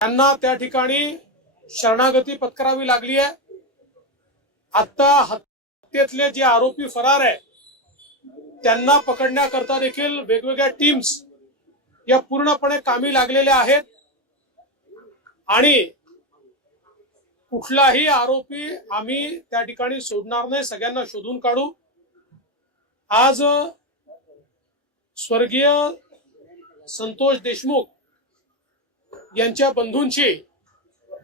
त्यांना त्या ठिकाणी शरणागती पत्करावी लागली आहे. आता हत्येतले जे आरोपी फरार आहे त्यांना पकडण्याकरता देखील वेगवेगळ्या टीम्स या पूर्णपणे कामी लागलेल्या आहेत. आणि कुठलाही आरोपी आम्ही त्या ठिकाणी सोडणार नाही सगळ्यांना शोधून काढू. आज स्वर्गीय संतोष देशमुख यांच्या बंधूंची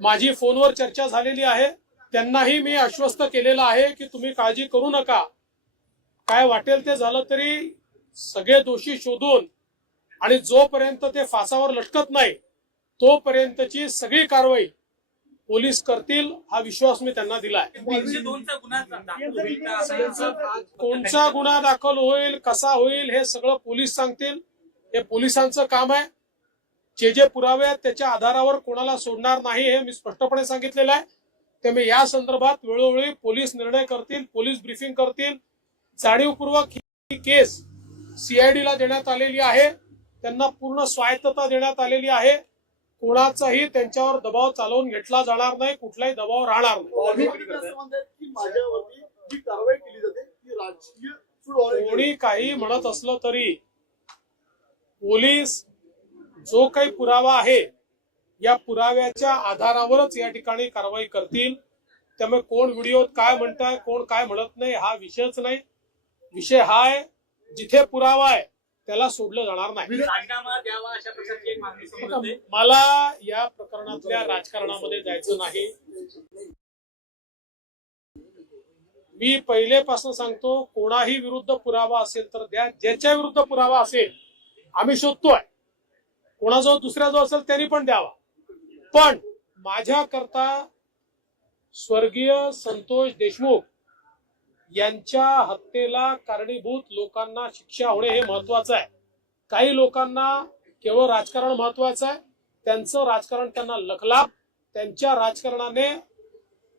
माझी फोनवर चर्चा झालेली आहे. त्यांनाही मी आश्वस्त केलेलं आहे की तुम्ही काळजी करू नका. काय वाटेल ते झालं तरी सगळे दोषी शोधून आणि जोपर्यंत ते फासावर लटकत नाही तोपर्यंतची सगळी कारवाई पोलीस करतील हा विश्वास मी त्यांना दिलाय. तीनशे दोनचा गुन्हा दाखल होईल का? असं कोणचा गुन्हा दाखल होईल कसा होईल हे सगळं पोलीस सांगतील. हे पोलिसांचं काम आहे. जे जे पुरावे आहेत त्याच्या आधारावर कोणाला सोडणार नाही हे मी स्पष्टपणे सांगितलेलं आहे. त्यामुळे या संदर्भात वेळोवेळी पोलीस निर्णय करतील पोलीस ब्रीफिंग करतील. जाणीवपूर्वक ही केस सीआयडीला देण्यात आलेली आहे. त्यांना पूर्ण स्वायत्तता देण्यात आलेली आहे. कोणाचाही त्यांच्यावर दबाव चालवून घेतला जाणार नाही कुठलाही दबाव राहणार नाही. कोणी काही म्हणत असलं तरी पोलीस जो काही पुरावा आहे या पुराव्याच्या आधारावरच या ठिकाणी कारवाई करतील. त्यामुळे कोण व्हिडिओत काय म्हणताय कोण काय म्हणत नाही हा विषयच नाही. विषय हा आहे जिथे पुरावा आहे त्याला सोडलं जाणार नाही. मला या प्रकरणातल्या राजकारणामध्ये जायचं नाही. मी पहिलेपासून सांगतो कोणाही विरुद्ध पुरावा असेल तर द्या. ज्याच्या विरुद्ध पुरावा असेल आम्ही शोधतोय. कोणाजवळ हो, दुसऱ्याजवळ असेल त्यांनी पण द्यावा. पण माझ्या करता स्वर्गीय संतोष देशमुख यांच्या हत्येला कारणीभूत लोकांना शिक्षा होणे हे महत्वाचं आहे. काही लोकांना केवळ राजकारण महत्वाचं आहे. त्यांचं राजकारण त्यांना लखलाप. त्यांच्या राजकारणाने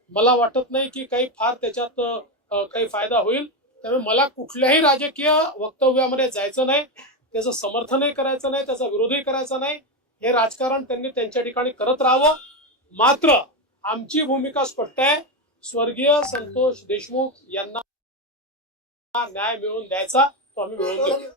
मला वाटत नाही की काही फार त्याच्यात काही फायदा होईल. त्यामुळे मला कुठल्याही राजकीय वक्तव्यामध्ये जायचं नाही. त्याचं समर्थनही करायचं नाही त्याचा विरोधही करायचा नाही. हे राजकारण त्यांनी त्यांच्या ठिकाणी करत राहावं. मात्र आमची भूमिका स्पष्ट आहे. स्वर्गीय संतोष देशमुख यांना न्याय मिळवून द्यायचा तो आम्ही मिळवून देऊ.